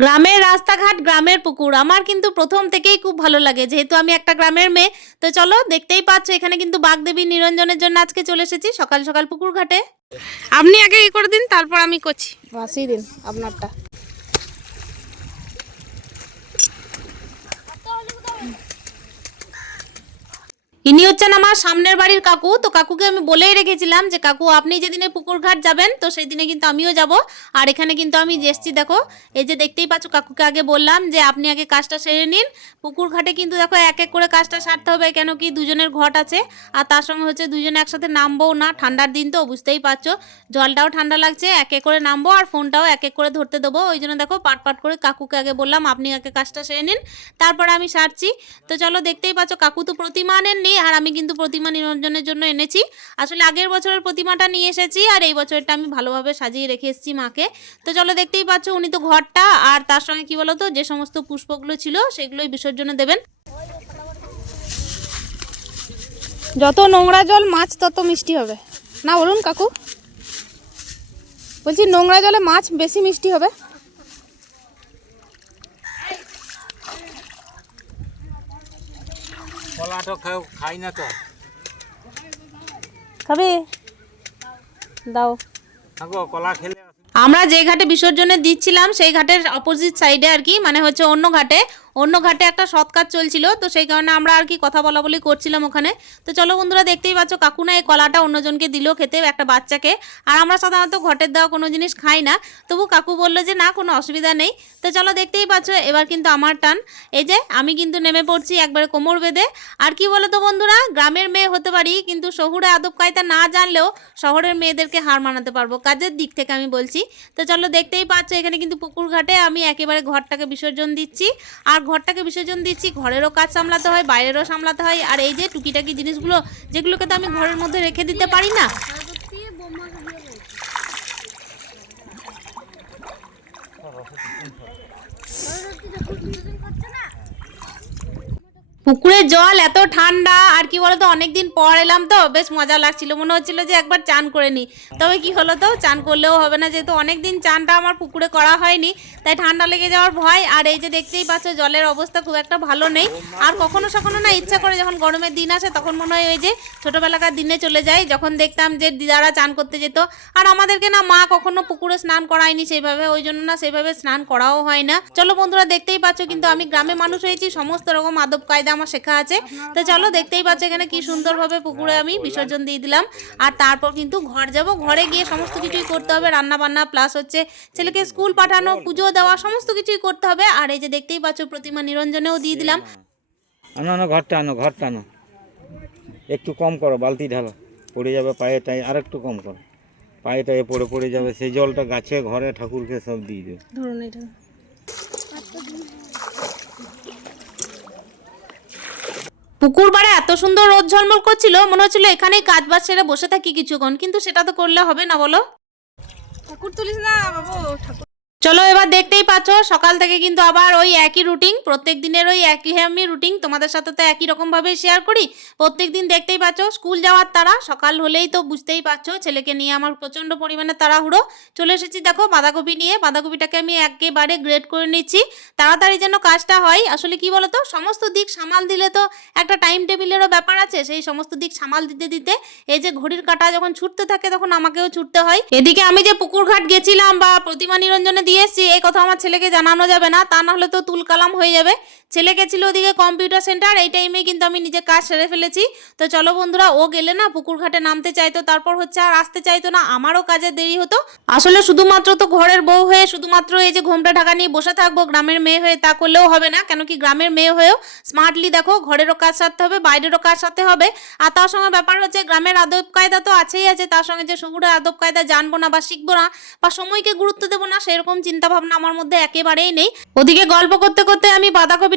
গ্রামের রাস্তাঘাট গ্রামের পুকুর আমার কিন্তু প্রথম থেকেই খুব ভালো লাগে। যেহেতু আমি একটা গ্রামের মেয়ে তো চলো দেখতেই পাচ্ছ এখানে কিন্তু বাগদেবী নিরঞ্জনের জন্য আজকে চলে এসেছি সকাল সকাল পুকুর ঘাটে। আপনি আগে ই করে দিন তারপর আমি করছি। ভাসিয়ে দিন আপনারটা। ইনি হচ্ছেন আমার সামনের বাড়ির কাকু। তো কাকুকে আমি বলেই রেখেছিলাম যে, কাকু, আপনি যেদিনে পুকুর ঘাট যাবেন, তো সেই দিনে কিন্তু আমিও যাব। আর এখানে কিন্তু আমি এসছি, দেখো। এই যে দেখতেই পাচ্ছ, কাকুকে আগে বললাম যে, আপনি আগে কাজটা সেরে নিন। পুকুর ঘাটে কিন্তু দেখো, এক এক করে কাজটা সারতে হবে, কেন কি দুজনের ঘট আছে। আর তার সঙ্গে হচ্ছে দুজনে একসাথে নামবোও না। ঠান্ডার দিন তো, বুঝতেই পারছ। জলটাও ঠান্ডা লাগছে, এক এক করে নামবো আর ফোনটাও এক এক করে ধরতে দেবো। ওই জন্য দেখো পাট পাট করে কাকুকে আগে বললাম, আপনি আগে কাজটা সেরে নিন। তারপরে আমি সারছি। তো চলো, দেখতেই পাচ্ছ, কাকু তো প্রতিমা আনেননি আর আমি কিন্তু প্রতিমা নিরঞ্জনের জন্য এনেছি। আসলে আগের বছরের প্রতিমাটা নিয়ে এসেছি আর এই বছরটা আমি ভালোভাবে সাজিয়ে রেখে এসেছি মাকে। তো চলো দেখতেই পাচ্ছ উনি তো ঘরটা আর তার সঙ্গে কি বলতো, যে সমস্ত পুষ্পগুলো ছিল সেগুলোই বিসর্জনে দেবেন। যত নোংরা জল মাছ তত মিষ্টি হবে। না, বলুন কাকু। বলছি নোংরা জলে মাছ বেশি মিষ্টি হবে কলাটা খাও খাই না তো। খাবে? দাও। কলা খেলে আমরা যে ঘাটে বিসর্জনে দিচ্ছিলাম সেই ঘাটের অপোজিট সাইডে আর কি মানে হচ্ছে অন্য ঘাটে অন্য ঘাটে একটা সৎ কাজ চলছিল, তো সেই কারণে আমরা আর কি কথা বলা বলি করছিলাম ওখানে। তো চলো বন্ধুরা, দেখতেই পাচ্ছ কাকু না এই কলাটা অন্যজনকে দিল খেতে একটা বাচ্চাকে। আর আমরা সাধারণত ঘটের দেওয়া কোনো জিনিস খাই না, তবু কাকু বলল যে না, কোনো অসুবিধা নেই। তো চলো দেখতেই পাচ্ছ, এবার কিন্তু আমার টান। এই যে, আমি কিন্তু নেমে পড়ছি একবারে কোমর বেঁধে। আর কি বলো তো বন্ধুরা, গ্রামের মেয়ে হতে পারি, কিন্তু শহুরে আদব কায়দা না জানলেও শহরের মেয়েদেরকে হার মানাতে পারব। কাজের দিক থেকে আমি বলছি। তো চলো দেখতেই পাচ্ছ, এখানে কিন্তু পুকুর ঘাটে আমি একেবারে ঘরটাকে বিসর্জন দিচ্ছি। আর ঘরটাকে বিসর্জন দিচ্ছি। ঘরেরও কাজ সামলাতে হয় বাইরেরও সামলাতে হয়। আর এই যে টুকিটাকি জিনিসগুলো যেগুলোকে তো আমি ঘরের মধ্যে রেখে দিতে পারি না পুকুরের জল এত ঠান্ডা, আর কি বলতো, অনেকদিন পর এলাম তো, বেশ মজা লাগছিল। মনে হচ্ছিল যে একবার চান করে নি। তবে কি হলো তো, চান করলেও হবে না, যেহেতু অনেকদিন চানটা আমার পুকুরে করা হয়নি, তাই ঠান্ডা লেগে যাওয়ার ভয়। আর এই যে দেখতেই পাচ্ছ, জলের অবস্থা খুব একটা ভালো নেই। আর কখনো সখনো না ইচ্ছা করে যখন গরমের দিন আসে, তখন মনে হয় ওই যে ছোটোবেলাকার দিনে চলে যায় যখন দেখতাম যে দিদারা চান করতে যেত। আর আমাদেরকে না মা কখনো পুকুরে স্নান করায়নি সেইভাবে, ওই জন্য না সেইভাবে স্নান করাও হয় না। চলো বন্ধুরা, দেখতেই পাচ্ছ, কিন্তু আমি গ্রামে মানুষ হয়েছি, সমস্ত রকম আদব কায়দা আমার শেখা আছে। তো চলো দেখতেই পাচ্ছ এখানে কি সুন্দরভাবে পুকুরে আমি বিসর্জন দিয়ে দিলাম। আর তারপর কিন্তু ঘর যাব। ঘরে গিয়ে সমস্ত কিছুই করতে হবে। রান্না বান্না প্লাস হচ্ছে ছেলেকে স্কুল পাঠানো পুজো দেওয়া সমস্ত কিছুই করতে হবে। আর এই যে দেখতেই পাচ্ছ প্রতিমা নিরঞ্জনেও দিয়ে দিলাম। আনো আনো ঘরটা আনো ঘরটা আনো। একটু কম করো বালতি ঢালো। পড়ে যাবে পায়ে টাই আর একটু কম করো। পায়ে টায়ে পড়ে পড়ে যাবে। সেই জলটা গাছে ঘরে ঠাকুরকে সব দিয়ে দেবে ধরুন এটা। পুকুর পাড়ে এত সুন্দর রোদ ঝলমল করছিল, মনে হচ্ছিল এখানেই কাজ বাজ সেরে বসে থাকি কিছুক্ষণ, কিন্তু সেটা তো করলে হবে না বলো? ঠাকুর তুলিস না বাবু, ঠাকুর চলো এবার দেখতেই পাচ্ছ, সকাল থেকে কিন্তু আবার ওই একই রুটিন প্রত্যেক দিনের ওই একই আমি রুটিন তোমাদের সাথে তো একই রকমভাবেই শেয়ার করি। প্রত্যেক দিন দেখতেই পাচ্ছ স্কুল যাওয়ার তারা সকাল হলেই তো বুঝতেই পারছ, ছেলেকে নিয়ে আমার প্রচণ্ড পরিমাণে তাড়াহুড়ো। চলে এসেছি দেখো বাঁধাকপি নিয়ে, বাঁধাকপিটাকে আমি একেবারে গ্রেড করে নিচ্ছি। তাড়াতাড়ি যেন কাজটা হয়, আসলে কি বলতো, সমস্ত দিক সামাল দিলে তো একটা টাইম টেবিলেরও ব্যাপার আছে, সেই সমস্ত দিক সামাল দিতে দিতে এই যে ঘড়ির কাঁটা যখন ছুটতে থাকে তখন আমাকেও ছুটতে হয়। এদিকে আমি যে পুকুর ঘাট গেছিলাম বা প্রতিমা নিরঞ্জনে দিয়ে এসছি, এই কথা আমার ছেলেকে জানানো যাবে না, তা না হলে তো তুলকালাম হয়ে যাবে। ছেলে গেছিল ওদিকে কম্পিউটার সেন্টার এই টাইমে কিন্তু আমি নিজে কাজ সেরে ফেলেছি। তো চলো বন্ধুরা, ও গেলে না পুকুর ঘাটে নামতে চাইতো, তারপর হচ্ছে আর আসতে চাইতো না, আমারও কাজে দেরি হতো। আসলে শুধুমাত্র তো ঘরের বউ হয়ে, শুধুমাত্র এই যে ঘোমটা ঢাকা নিয়ে বসে থাকব, গ্রামের মেয়ে হয়ে তা করলেও হবে না, কেন কি গ্রামের মেয়ে হয়েও স্মার্টলি দেখো ঘরেরও কাজ সারতে হবে, বাইরেরও কাজ সারতে হবে। আর তার সঙ্গে ব্যাপার হচ্ছে গ্রামের আদব কায়দা তো আছেই আছে, তার সঙ্গে যে শহুরের আদব কায়দা জানব না বা শিখব না বা সময়কে গুরুত্ব দেবো না, সেরকম চিন্তা ভাবনা আমার মধ্যে একেবারেই নেই। ওদিকে গল্প করতে করতে আমি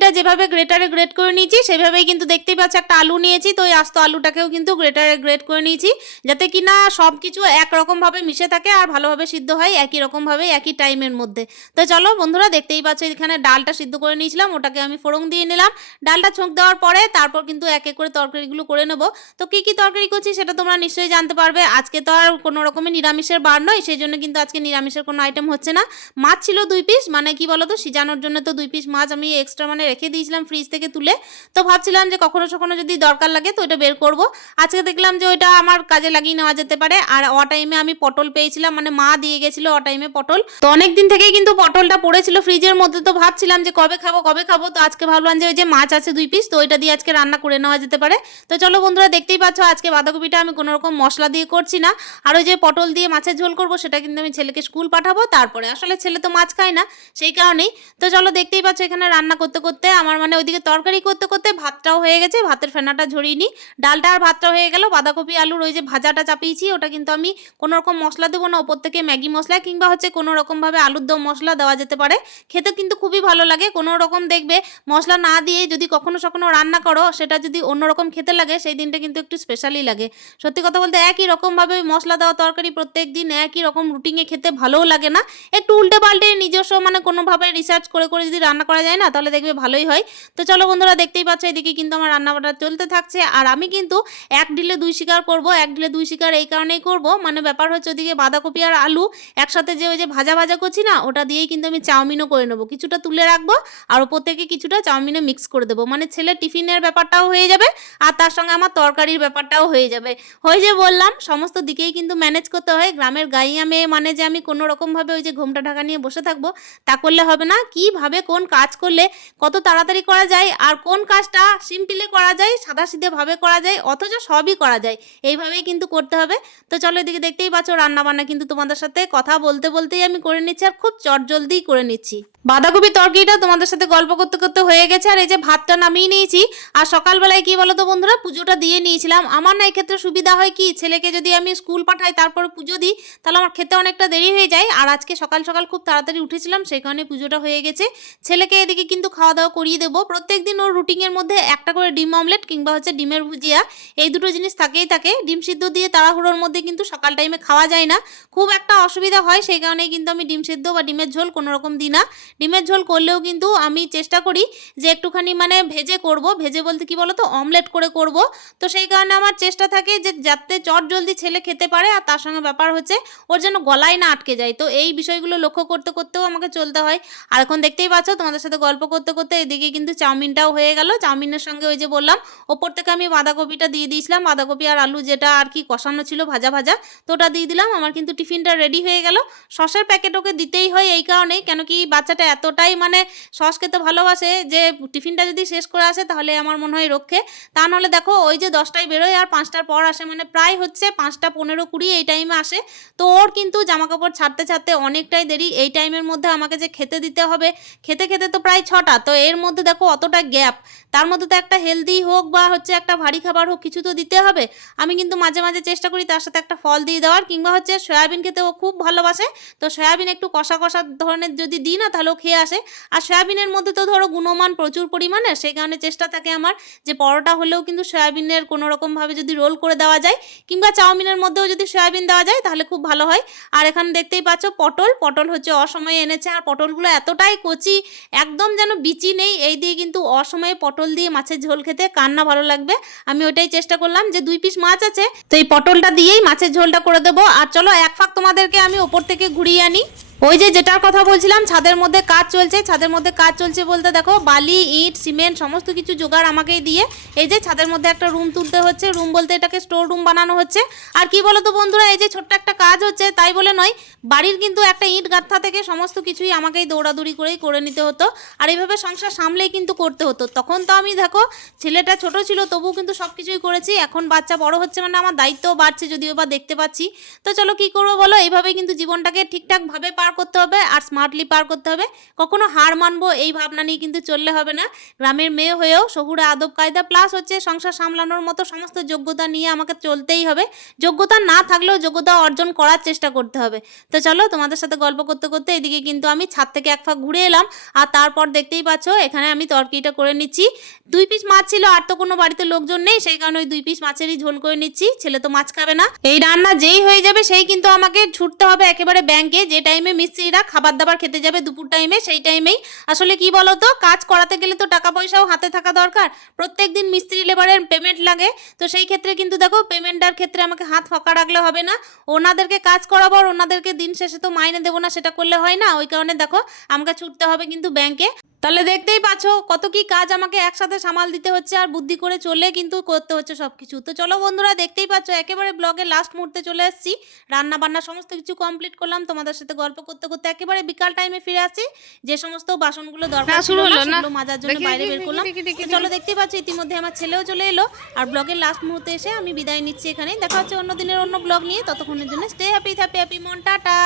বাঁধাকপিটা যেভাবে গ্রেটারে গ্রেট করে নিয়েছি, সেভাবেই কিন্তু দেখতেই পাচ্ছ একটা আলু নিয়েছি। তো ওই আস্ত আলুটাকেও কিন্তু গ্রেটারে গ্রেট করে নিয়েছি, যাতে কিনা সব কিছু একরকমভাবে মিশে থাকে আর ভালোভাবে সিদ্ধ হয় একই রকমভাবে, একই টাইমের মধ্যে। তো চলো বন্ধুরা, দেখতেই পাচ্ছ এখানে ডালটা সিদ্ধ করে নিয়েছিলাম, ওটাকে আমি ফোড়ন দিয়ে নিলাম। ডালটা ছোঁক দেওয়ার পরে তারপর কিন্তু এক এক করে তরকারিগুলো করে নেব। তো কী কী তরকারি করছি সেটা তোমরা নিশ্চয়ই জানতে পারবে। আজকে তো আর কোনো রকমের নিরামিষের বার নয়, সেই জন্য কিন্তু আজকে নিরামিষের কোনো আইটেম হচ্ছে না। মাছ ছিল দুই পিস মানে কি বলো তো সিজানোর জন্য তো দুই পিস মাছ, আমি এক্সট্রা মানে রেখে দিয়েছিলাম ফ্রিজ থেকে তুলে। তো ভাবছিলাম যে কখনো সখনো যদি দরকার লাগে তো ওটা বের করব। আজকে দেখলাম যে ওইটা আমার কাজে লাগিয়ে নেওয়া যেতে পারে। আর অ টাইমে আমি পটল পেয়েছিলাম মানে মা দিয়ে গেছিল অ টাইমে পটল। তো অনেক দিন থেকেই কিন্তু পটলটা পড়েছিল ফ্রিজের মধ্যে। তো ভাবছিলাম যে কবে খাব কবে খাব? তো আজকে ভাবলাম যে ওই যে মাছ আছে দুই পিস তো ওইটা দিয়ে আজকে রান্না করে নেওয়া যেতে পারে। তো চলো বন্ধুরা, দেখতেই পাচ্ছ আজকে বাঁধাকপিটা আমি কোনো রকম মশলা দিয়ে করছি না। আর ওই যে পটল দিয়ে মাছের ঝোল করব, সেটা কিন্তু আমি ছেলেকে স্কুল পাঠাবো। তারপরে আসলে ছেলে তো মাছ খায় না, সেই কারণেই। তো চলো দেখতেই পাচ্ছ এখানে রান্না করতে করতে আমার মানে ওইদিকে তরকারি করতে করতে ভাতটাও হয়ে গেছে, ভাতের ফেনাটা ঝরিয়ে নিই। ডালটা আর ভাতটা হয়ে গেল, বাঁধাকপি, আলুর ওই যে ভাজাটা চাপিয়েছি, ওটা কিন্তু আমি কোনো রকম মশলা দেবো না, ওপর থেকে ম্যাগি মশলা কিংবা হচ্ছে কোনো রকমভাবে আলুর দম মশলা দেওয়া যেতে পারে। খেতে কিন্তু খুবই ভালো লাগে, কোনো রকম দেখবে মশলা না দিয়ে যদি কখনো সখনো রান্না করো, সেটা যদি অন্যরকম খেতে লাগে, সেই দিনটা কিন্তু একটু স্পেশালি লাগে। সত্যি কথা বলতে একই রকমভাবে মশলা দেওয়া তরকারি প্রত্যেক দিন একই রকম রুটিনে খেতে ভালোও লাগে না। একটু উল্টে পাল্টে নিজস্ব মানে কোনোভাবে রিসার্চ করে করে যদি রান্না করা যায় না, তাহলে দেখবে ভালোই হয়। তো চলো বন্ধুরা দেখতেই পাচ্ছ, এদিকে কিন্তু আমার রান্নাবান্না চলতে থাকছে। আর আমি কিন্তু এক ডিলে দুই শিকার করব, এক ডিলে দুই শিকার এই কারণেই করব। মানে ব্যাপার হচ্ছে ওদিকে বাঁধাকপি আর আলু একসাথে যে ওই যে ভাজা ভাজা করছি না, ওটা দিয়েই কিন্তু আমি চাউমিনও করে নেব। কিছুটা তুলে রাখব আর ওপর থেকে কিছুটা চাউমিনে মিক্স করে দেবো। মানে ছেলে টিফিনের ব্যাপারটাও হয়ে যাবে আর তার সঙ্গে আমার তরকারির ব্যাপারটাও হয়ে যাবে। হয়ে যে বললাম, সমস্ত দিকেই কিন্তু ম্যানেজ করতে হয়। গ্রামের গাইয়া মেয়ে মানে যে আমি কোনো রকমভাবে ওই যে ঘোমটা ঢাকা নিয়ে বসে থাকব, তা করলে হবে না। কীভাবে কোন কাজ করলে, কত তাড়াতাড়ি করা যায় আর কোন কাজটা সিম্পলি করা যায়, সাদাসিধেভাবে করা যায়, অথচ সবই করা যায়, এইভাবেই কিন্তু করতে হবে। তো চলো এদিকে দেখতেই পাচ্ছ রান্না বান্না কিন্তু তোমাদের সাথে কথা বলতে বলতেই আমি করে নিচ্ছি আর খুব চটজলদিই করে নিচ্ছি। বাঁধাকপি তরকারিটা তোমাদের সাথে গল্প করতে করতে হয়ে গেছে আর এই যে ভাতটা নামিয়ে নিয়েছি। আর সকালবেলায় কি বলো তো বন্ধুরা, পুজোটা দিয়ে নিয়েছিলাম। আমার না এক্ষেত্রে সুবিধা হয় কি, ছেলেকে যদি আমি স্কুল পাঠাই, তারপর পুজো দিই, তাহলে আমার খেতে অনেকটা দেরি হয়ে যায়। আর আজকে সকাল সকাল খুব তাড়াতাড়ি উঠেছিলাম, সেই কারণে পুজোটা হয়ে গেছে। ছেলেকে এদিকে কিন্তু খাওয়া দাওয়া করিয়ে দেবো। প্রত্যেক দিন ওর রুটিনের মধ্যে একটা করে ডিম অমলেট কিংবা হচ্ছে ডিমের ভুজিয়া, এই দুটো জিনিস থাকেই থাকে। ডিম সিদ্ধ দিয়ে তাড়াহুড়োর মধ্যে কিন্তু সকাল টাইমে খাওয়া যায় না। খুব একটা অসুবিধা হয়, সেই কারণেই কিন্তু আমি ডিম সিদ্ধ বা ডিমের ঝোল কোনো রকম দিই না। ডিমের ঝোল করলেও কিন্তু আমি চেষ্টা করি যে একটুখানি মানে ভেজে করব। ভেজে বলতে কি বলো তো অমলেট করে করব। তো সেই কারণে আমার চেষ্টা থাকে যে যাতে চট জলদি ছেলে খেতে পারে আর তার সঙ্গে ব্যাপার হচ্ছে ওর যেন গলায় না আটকে যায়। তো এই বিষয়গুলো লক্ষ্য করতে, করতেও আমাকে চলতে হয়। আর এখন দেখতেই পাচ্ছ, তোমাদের সাথে গল্প করতে করতে এদিকে কিন্তু চাউমিনটাও হয়ে গেল। চাউমিনের সঙ্গে ওই যে বললাম, ওপর থেকে আমি বাঁধাকপিটা দিয়ে দিয়েছিলাম। বাঁধাকপি আর আলু যেটা আর কি কষানো ছিল, ভাজা ভাজা, তো ওটা দিয়ে দিলাম। আমার কিন্তু টিফিনটা রেডি হয়ে গেল। সসের প্যাকেট ওকে দিতেই হয় এই কারণেই, কেন কি বাচ্চাটা এতটাই মানে সস খেতে ভালোবাসে যে টিফিনটা যদি শেষ করে আসে তাহলে আমার মনে হয় রক্ষে। তা নাহলে দেখো, ওই যে দশটায় বেরোয় আর পাঁচটার পর আসে মানে প্রায় হচ্ছে পাঁচটা পনেরো কুড়ি এই টাইমে আসে। তো ওর কিন্তু জামা কাপড় ছাড়তে ছাড়তে অনেকটাই দেরি। এই টাইমের মধ্যে আমাকে যে খেতে দিতে হবে, খেতে খেতে তো প্রায় ছটা, তো এর মধ্যে দেখো অতটা গ্যাপ। তার মধ্যে তো একটা হেলদি হোক বা হচ্ছে একটা ভারী খাবার হোক, কিছু তো দিতে হবে। আমি কিন্তু মাঝে মাঝে চেষ্টা করি তার সাথে একটা ফল দিয়ে দেওয়ার, কিংবা হচ্ছে সয়াবিন খেতে ও খুব ভালোবাসে। তো সয়াবিন একটু কষা কষা ধরনের যদি দিই না তাহলেও খেয়ে আসে। আর সয়াবিনের মধ্যে তো ধরো গুণমান প্রচুর পরিমাণে, সেই কারণে চেষ্টা থাকে আমার যে পরোটা হলেও কিন্তু সয়াবিনের কোনো রকমভাবে যদি রোল করে দেওয়া যায়, কিংবা চাউমিনের মধ্যেও যদি সয়াবিন দেওয়া যায়, তাহলে খুব ভালো হয়। আর এখানে দেখতেই পাচ্ছ পটল পটল হচ্ছে অসময়ে এনেছে। আর পটলগুলো এতটাই কচি, একদম যেন বিচি নেই, এই দিয়ে কিন্তু অসময়ে পটল দিয়ে মাছের ঝোল খেতে কান্না ভালো লাগবে। আমি ওটাই চেষ্টা করলাম যে দুই পিস মাছ আছে, তো এই পটলটা দিয়েই মাছের ঝোলটা করে দেবো। আর চলো এক ফাঁক তোমাদেরকে আমি ওপর থেকে ঘুরিয়ে আনি। ওই যে যেটার কথা বলছিলাম, ছাদের মধ্যে কাজ চলছে, ছাদের মধ্যে কাজ চলছে বলতে দেখো, বালি, ইট, সিমেন্ট, সমস্ত কিছু জোগাড় আমাকেই দিয়ে এই যে ছাদের মধ্যে একটা রুম তুলতে হচ্ছে। রুম বলতে এটাকে স্টোর রুম বানানো হচ্ছে। আর কি বলো তো বন্ধুরা, এই যে ছোট্ট একটা কাজ হচ্ছে, তাই বলে নয়, বাড়ির কিন্তু একটা ইট গাঁথা থেকে সমস্ত কিছুই আমাকেই দৌড়াদৌড়ি করেই করে নিতে হতো। আর এইভাবে সংসার সামলেই কিন্তু করতে হতো। তখন তো আমি দেখো, ছেলেটা ছোট ছিল, তবুও কিন্তু সব কিছুই করেছি। এখন বাচ্চা বড় হচ্ছে মানে আমার দায়িত্বও বাড়ছে, যদিও বা দেখতে পাচ্ছি। তো চলো কি করব বলো এইভাবে কিন্তু জীবনটাকে ঠিকঠাকভাবে পার পার করতে হবে আর স্মার্টলি পার করতে হবে। কখনো হার মানবো এই ভাবনা নিয়ে কিন্তু চললে হবে না। গ্রামের মেয়ে হয়েও শহুরে আদব কায়দা প্লাস হচ্ছে সংসার সামলানোর মতো সমস্ত যোগ্যতা নিয়ে আমাকে চলতেই হবে। যোগ্যতা না থাকলেও যোগ্যতা অর্জন করার চেষ্টা করতে হবে। তো চলো তোমাদের সাথে গল্প করতে করতে এদিকে কিন্তু আমি ছাদ থেকে এক ফাঁক ঘুরে এলাম আর তারপর দেখতেই পাচ্ছ এখানে আমি তরকারিটা করে নিচ্ছি। দুই পিস মাছ ছিল আর তো কোনো বাড়িতে লোকজন নেই, সেই কারণে ওই দুই পিস মাছেরই ঝোল করে নিচ্ছি। ছেলে তো মাছ খাবে না। এই রান্না যেই হয়ে যাবে সেই কিন্তু আমাকে ছুটতে হবে একেবারে ব্যাংকে যে টাইমে মিস্ত্রিরা খাবার দাবার খেতে যাবে দুপুর টাইমে সেই টাইমেই আসলে কি তো কাজ করাতে গেলে তো টাকা পয়সাও হাতে থাকা দরকার। প্রত্যেক দিন মিস্ত্রি লেবারের পেমেন্ট লাগে। তো সেই ক্ষেত্রে কিন্তু দেখো পেমেন্টার ক্ষেত্রে আমাকে হাত ফাঁকা রাখলে হবে না। ওনাদেরকে কাজ করাবো আর ওনাদেরকে দিন শেষে তো মাইনে দেবো না, সেটা করলে হয় না। ওই কারণে দেখো, আমাকে ছুটতে হবে কিন্তু ব্যাংকে তাহলে দেখতেই পাচ্ছ কত কি কাজ আমাকে একসাথে সামাল দিতে হচ্ছে আর বুদ্ধি করে চলে কিন্তু করতে হচ্ছে সব কিছু তো চলো বন্ধুরা দেখতেই পাচ্ছ একেবারে ব্লগে লাস্ট মুহূর্তে চলে এসেছি। রান্না বান্না সমস্ত কিছু কমপ্লিট করলাম তোমাদের সাথে গল্প করতে করতে একেবারে বিকাল টাইমে ফিরে আসছি যে সমস্ত বাসনগুলো দরকার ছিল। সেগুলো মাজার জন্য বাইরে বের করলাম। চলো দেখতেই পাচ্ছ ইতিমধ্যে আমার ছেলেও চলে এলো। আর ব্লগের লাস্ট মুহূর্তে এসে আমি বিদায় নিচ্ছি এখানেই। দেখা হচ্ছে অন্য দিনের অন্য ব্লগ নিয়ে। ততক্ষণের জন্য স্টে হ্যাপি হ্যাপি হ্যাপি মন টাটা।